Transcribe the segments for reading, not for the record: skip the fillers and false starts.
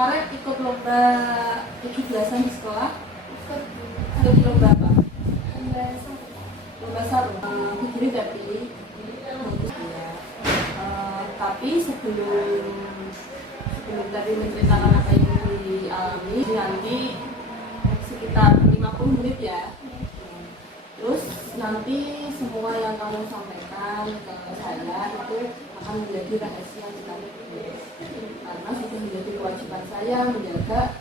kemarin ikut lomba 17-an di sekolah. Ikut Ikut lomba apa? lomba satu. Lomba sarung. Begini tapi bagus ya. Tapi sebelum tadi menceritakan apa yang dialami, nanti sekitar 50 menit ya. Terus nanti semua yang kamu sampaikan ke saya itu akan menjadi rahasia sekaligus, karena sudah menjadi kewajiban saya menjaga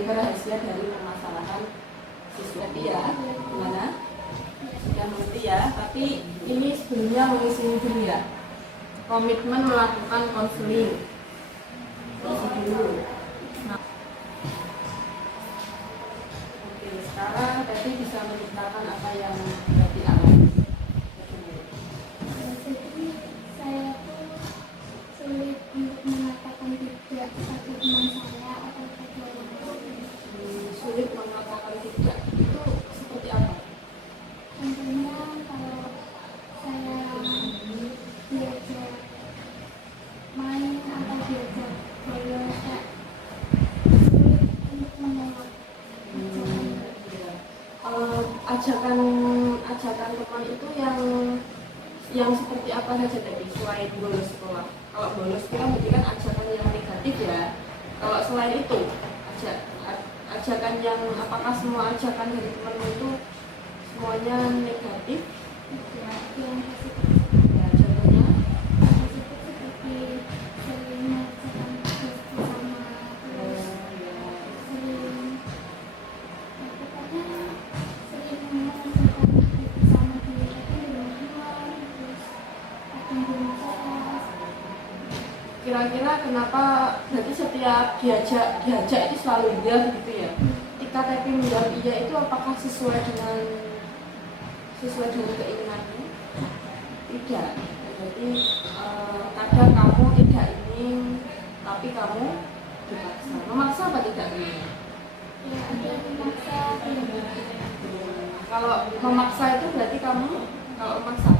rahasia dari permasalahan siswa ya. Gimana? Sudah mengerti ya? Tapi ini sebelumnya mengisi dulu ya. Komitmen melakukan konseling. Mengisi dulu. Sekarang tadi bisa menceritakan apa yang dialami. Jadi saya tuh sulit untuk mengatakan tidak pada teman saya atau pada orang lain. Sulit mengatakan tidak itu seperti apa? Contohnya kalau saya diajak main atau diajak bolos, saya sulit untuk menolak ajakan teman itu yang seperti apa saja tadi selain bolos sekolah? Kalau bolos itu kan berarti kan ajakan yang negatif ya. Kalau selain itu ajakan yang apakah semua ajakan dari temanmu itu semuanya negatif? ya, yang positif. Ya, contohnya Positif seperti sering mengatakan bersama, terus sering pokoknya sering mengatakan bersama diri tapi di luar, terus kadang di kelas. kira-kira kenapa berarti setiap diajak itu selalu iya gitu ya? Ketika Tepi menjawab iya itu apakah sesuai dengan keinginannya? Tidak. Jadi kadang kamu tidak ingin tapi kamu dipaksa. Memaksa apa tidak ingin? Ya, ada yang memaksa, ada yang tidak. Kalau memaksa itu berarti kamu kalau memaksa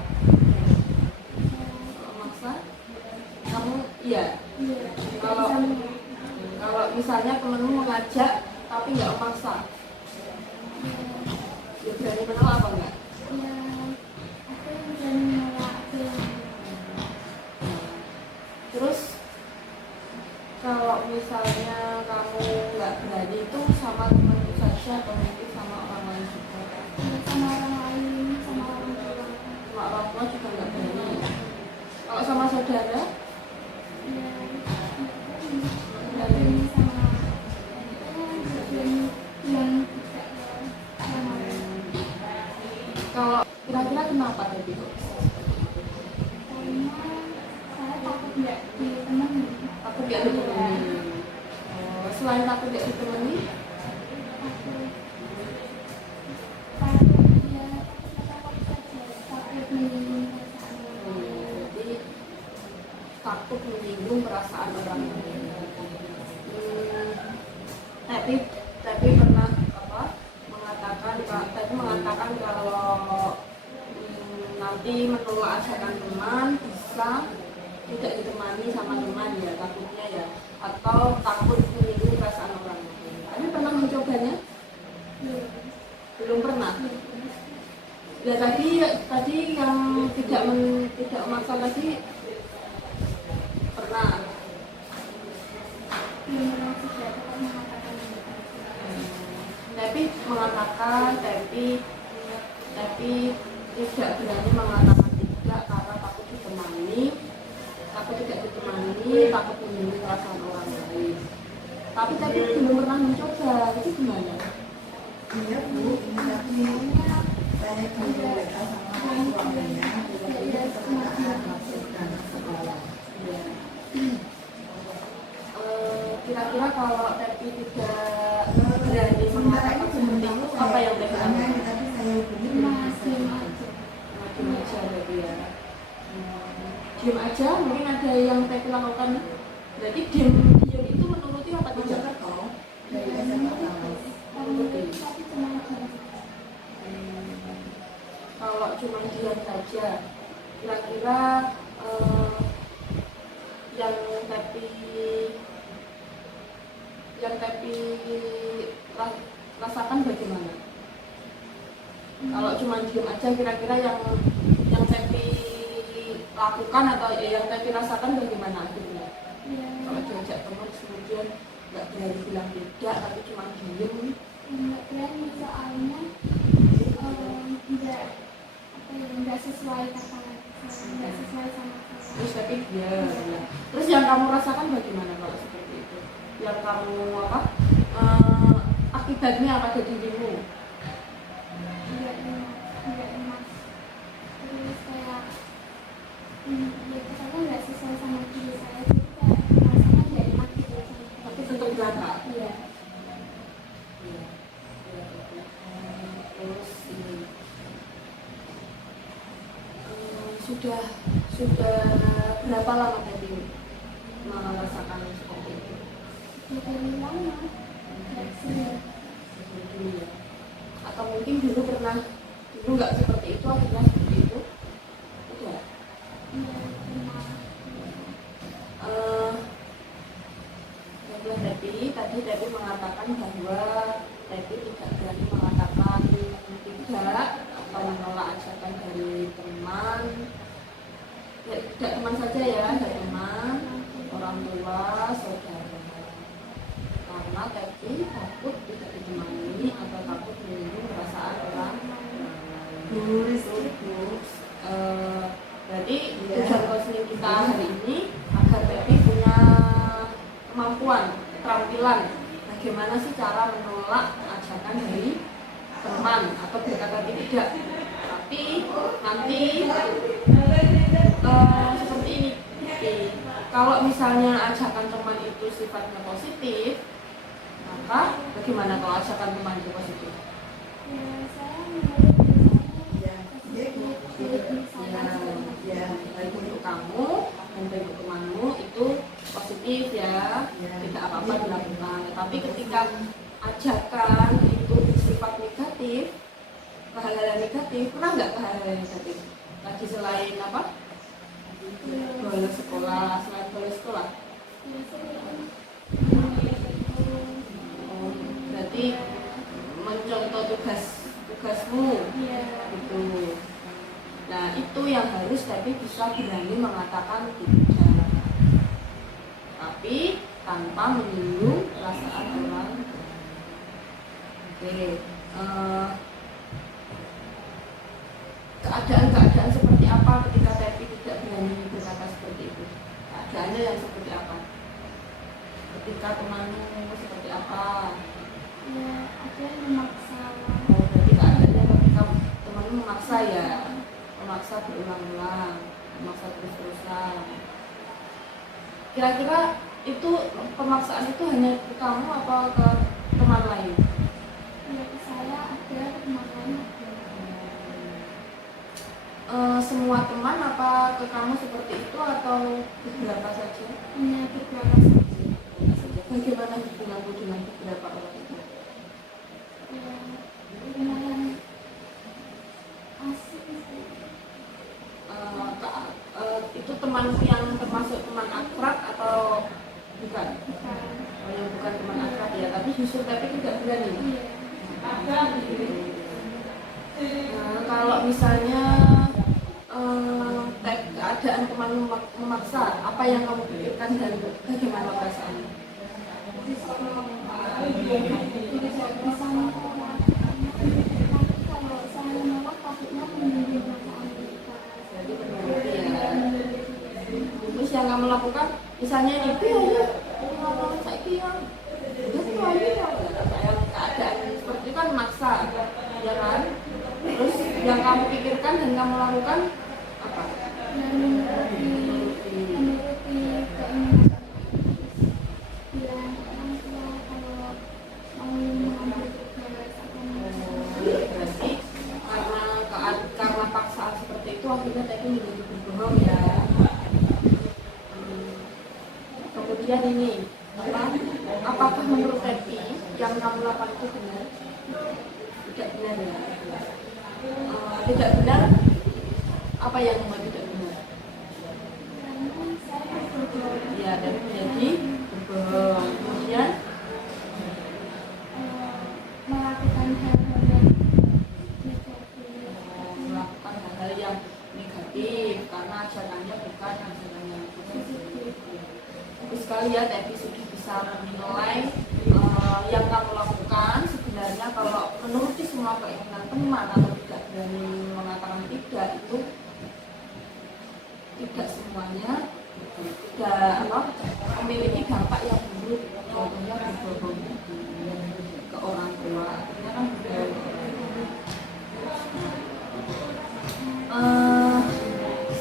kamu iya. Iya, Kalau misalnya temenmu mengajak tapi nggak memaksa, ya berani menolak apa enggak? ya, ada yang berani menolak, ada yang Terus kalau misalnya kamu nggak berani itu sama temenmu saja atau mungkin sama orang lain juga? sama orang lain, sama orang tua. Sama orang tua juga nggak berani. Kalau sama saudara? Ya, berani sama berani yang tidak sama. Kalau kira-kira kenapa tadi kok? Karena saya takut nggak ditemani. Takut nggak ditemani. Selain takut nggak ditemani, Takut ya, takut saja, takut menyinggung perasaan orang lain. jadi takut menyinggung perasaan orang lain. Tapi pernah mengatakan kalau nanti menolak ajakan teman bisa tidak ditemani sama teman ya, takutnya ya, atau takut menyinggung perasaan orang lain. Tapi pernah mencobanya? Belum pernah. Ya tadi yang tidak memaksa tadi pernah. Belum pernah juga dapat mengatakan Tapi mengatakan tapi tidak berani mengatakan tidak karena takut ditemani, takut tidak ditemani, takut menyinggung perasaan orang lain. Tapi belum pernah mencoba, itu gimana? Iya Bu, ini tapi saya kalau mereka sama suaminya bila perkataan maksudkan sekolah. Ya. Kira-kira kalau Tepi tidak berani mengatakan seperti itu, apa yang Tepi lakukan? Tapi saya hubungi masih Diem aja berarti ya. Diem aja, mungkin ada yang Tepi lakukan. Berarti diem itu menuruti apa tidak? dari SMA tahu. tapi cuma Kalau cuma diam saja, kira-kira yang Tepi rasakan bagaimana? Kalau cuma diem aja, kira-kira yang Tepi lakukan atau yang Tepi rasakan bagaimana akhirnya? Kalau diajak teman kemudian nggak berani bilang tidak, tapi cuma diem. Nggak berani soalnya nggak sesuai kata, nggak sesuai sama saya. Terus tapi ya. Terus yang kamu rasakan bagaimana kalau seperti itu? Yang kamu apa? Akibatnya apa ke dirimu? Nggak enak. Terus kayak ya kesannya nggak sesuai sama diri saya, jadi kayak rasanya nggak enak gitu sama. Tapi tetap gagal. Iya. Terus ini sudah berapa lama tadi merasakan seperti itu? Dari lama, nggak sih. Dulu ya. Atau mungkin dulu nggak seperti itu, akhirnya seperti itu? Tidak. Iya, pernah. Tadi Tepi mengatakan bahwa Tepi tidak berani mengatakan tidak atau menolak ajakan dari teman. Ya, tidak teman saja ya, dari teman, orang tua, saudara. Karena Tepi takut tidak ditemani atau takut menyinggung perasaan orang lain. Berarti tujuan counseling kita hari ini agar Tepi punya kemampuan, keterampilan bagaimana sih cara menolak ajakan dari teman atau berkata tidak. Tapi nanti seperti ini, kalau misalnya ajakan teman itu sifatnya positif, maka bagaimana kalau ajakan teman itu positif? Ya, saya menurut Ya, baik untuk kamu dan baik untuk temanmu itu positif ya, tidak apa-apa dilakukan. Tapi ketika ajakan itu bersifat negatif, hal-hal negatif, pernah nggak hal-hal negatif? Lagi selain apa? Bolos sekolah, selain bolos sekolah. Berarti mencontoh tugasmu gitu. Nah itu yang harus tapi bisa berani mengatakan tidak, tapi tanpa menyinggung perasaan orang. Oke, keadaan seperti apa ketika Tepi tidak berani berkata seperti itu? Keadaannya yang seperti apa? Ketika temanmu seperti apa? ya ada yang memaksa. Oh, berarti keadaannya ketika temanmu memaksa ya, memaksa berulang-ulang, memaksa terus-terusan. Kira-kira itu pemaksaan itu hanya ke kamu apa ke teman lain? Ya ke saya ada, ke teman lain ada. Semua teman apa ke kamu seperti itu atau beberapa saja? Hanya beberapa saja. Bagaimana hubunganmu dengan beberapa orang itu? Ya, lumayan asik sih. Itu temanmu yang termasuk teman akrab atau bukan? Bukan. Oh, yang bukan teman akrab ya, tapi justru tapi tidak berani. Iya. Nah, kalau misalnya keadaan teman memaksa, apa yang kamu pikirkan dan bagaimana perasaanmu? Bisa menolak. Tapi kalau saya menolak takutnya menyinggung perasaan mereka. Jadi berarti ya. Terus yang kamu lakukan, misalnya ini, ya, saya kira, yang keadaan seperti itu kan maksa, ya kan? Terus yang kamu pikirkan dan kamu lakukan apa? Menuruti keinginan. Bilang orang tua kalau mau mengambil tugas akan Berarti karena paksaan seperti itu akhirnya Tepi menjadi berbohong ya. Kemudian ini apakah menurut Tepi yang kamu lakukan itu benar? Tidak benar ya. Tidak benar. Apa yang membuat tidak benar? karena saya Ya, tapi menjadi berbohong. Kemudian melakukan hal-hal yang negatif. melakukan hal-hal yang negatif karena ajarannya bukan ajaran yang positif. Bagus sekali ya, tapi sudah bisa menilai yang kamu lakukan sebenarnya kalau menuruti semua keinginan teman atau tidak berani mengatakan tidak, itu tidak semuanya tidak memiliki dampak yang buruk. Contohnya berbohong ke orang tua, akhirnya kan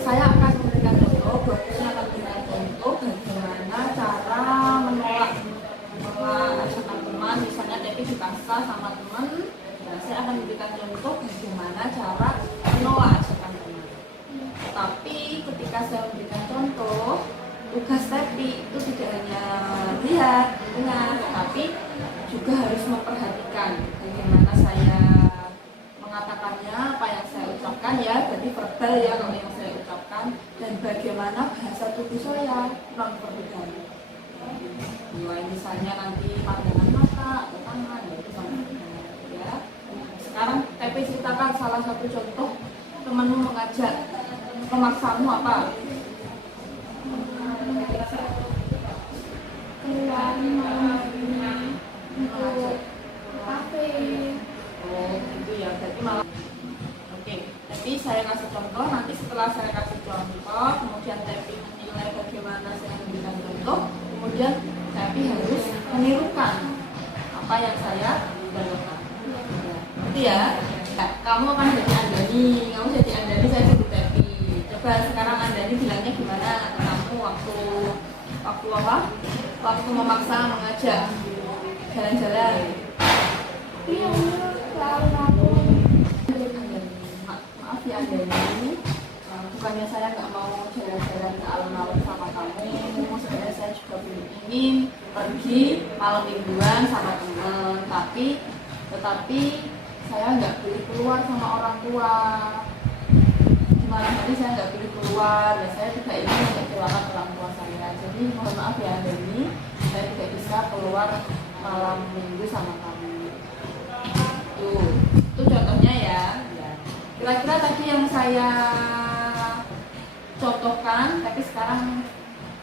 saya akan memberikan contoh, saya akan memberikan contoh bagaimana cara menolak ajakan teman. Misalnya Devi dipaksa sama teman, nah, saya akan memberikan contoh bagaimana cara menolak ajakan teman. Tapi ketika saya memberikan contoh, tugas Devi itu tidak hanya lihat, dengar, tetapi juga harus memperhatikan bagaimana saya mengatakannya, apa yang saya ucapkan ya, jadi verbal ya kalau yang saya ucapkan, dan bagaimana bahasa tubuh saya non verbal. Mulai misalnya nanti pandangan mata atau tangan, itu sama ya. Sekarang TP ceritakan salah satu contoh temanmu mengajak memaksamu apa? Keluar malam hari untuk kafe. Oh gitu ya, berarti malah oke. Tapi saya kasih contoh, nanti setelah saya kasih contoh, kemudian Tepi menilai bagaimana saya memberikan contoh, kemudian Tepi harus menirukan apa yang saya lakukan. Gitu ya. Nah, kamu akan jadi Andani, saya jadi Tepi. Coba sekarang Andani bilangnya gimana ke kamu waktu apa? Waktu memaksa mengajak jalan-jalan. Iya, lalu Maaf ya Andani, bukannya saya nggak mau jalan-jalan ke alun-alun sama kamu. Sebenarnya saya juga ingin pergi malam mingguan sama teman, tetapi saya nggak boleh keluar sama orang tua. Di malam hari saya nggak boleh keluar, dan saya tidak ingin mengecewakan orang tua saya. Jadi mohon maaf ya Andani, saya tidak bisa keluar malam minggu sama kamu. Itu contohnya ya. Kira-kira tadi yang saya contohkan, tapi sekarang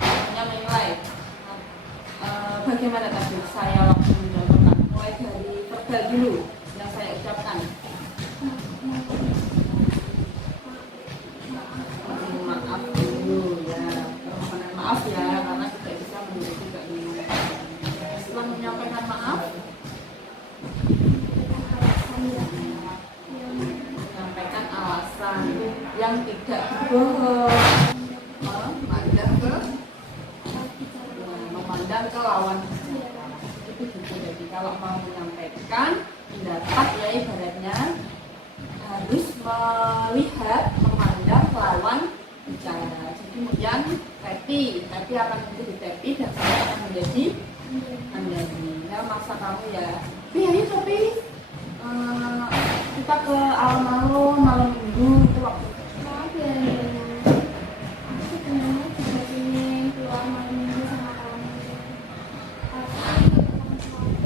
hanya menilai bagaimana tadi saya waktu mencontohkan. Mulai dari verbal dulu yang saya ucapkan. Maaf dulu ya, permohonan maaf ya karena tidak bisa menuruti keinginan. Setelah menyampaikan maaf, menyampaikan alasan yang tidak berbohong, memandang ke lawan itu juga. Jadi kalau mau menyampaikan pendapat ya ibaratnya harus melihat, memandang lawan bicara. Jadi kemudian Tepi akan menjadi Tepi dan saya akan menjadi Andani. Ya maksa kamu ya. Ayo Tepi, kita ke alun-alun malam minggu itu waktu. maaf ya, aku sebenarnya juga ingin keluar malam minggu sama kamu. Tapi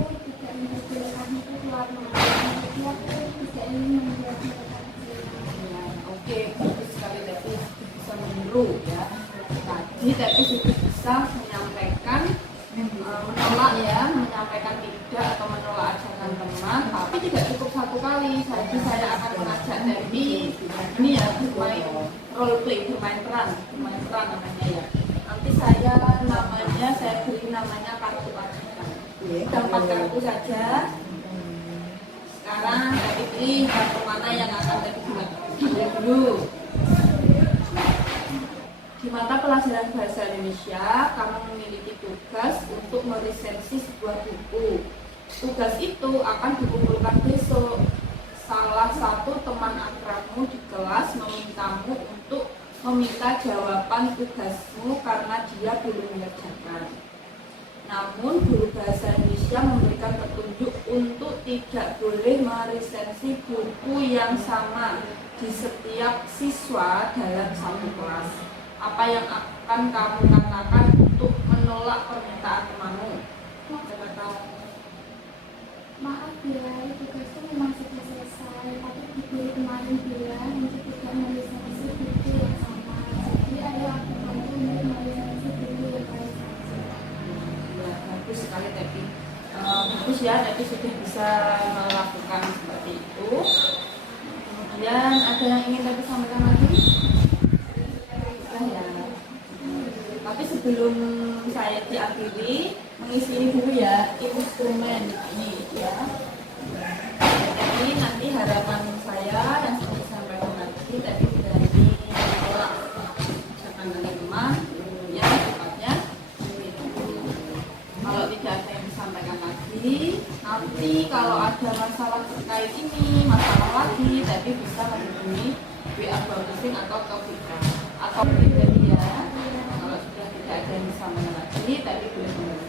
aku tidak memperbolehkan itu keluar malam. Jadi aku tidak ingin membuat mereka kecewa. Oke, bagus sekali Tepi bisa meniru ya. Tadi Tepi sudah bisa menyampaikan menolak ya, menyampaikan tidak atau menolak ajakan teman, tapi tidak cukup satu kali. Jadi saya akan mengajak Tepi ini ya, bermain role play, bermain peran namanya ya. Nanti saya beri namanya kartu ajakan. Ada 4 kartu saja. Sekarang Tepi pilih kartu mana yang akan Tepi gunakan dulu. Di mata pelajaran bahasa Indonesia, kamu memiliki tugas untuk meresensi sebuah buku. Tugas itu akan dikumpulkan besok. Salah satu teman akrabmu di kelas memintamu untuk meminta jawaban tugasmu karena dia belum mengerjakan. Namun, guru bahasa Indonesia memberikan petunjuk untuk tidak boleh meresensi buku yang sama di setiap siswa dalam satu kelas. apa yang akan kamu katakan untuk menolak permintaan temanmu? Siapa tahu? Maaf ya, tugasku memang sudah selesai, tapi di guru kemarin bilang untuk tidak menulisasi buku yang sama. Jadi ayo aku bantu untuk menulisasi buku yang lain saja. Ya, bagus sekali Tepi. Bagus ya, Tepi sudah bisa melakukan seperti itu. Kemudian ada yang ingin Tepi sampaikan lagi? Sudah ya. Tapi sebelum saya diakhiri, mengisi ini dulu ya, instrumen ini ya. Jadi nanti harapan saya yang saya sampaikan tadi, Tepi dari menolak ajakan dari teman yang sifatnya kalau tidak ada yang disampaikan lagi, nanti kalau ada masalah terkait ini, masalah lagi, Tepi bisa menghubungi WA Publishing atau ke Vika atau pribadi ya. Kalau sudah tidak ada yang disampaikan lagi, Tepi boleh kembali.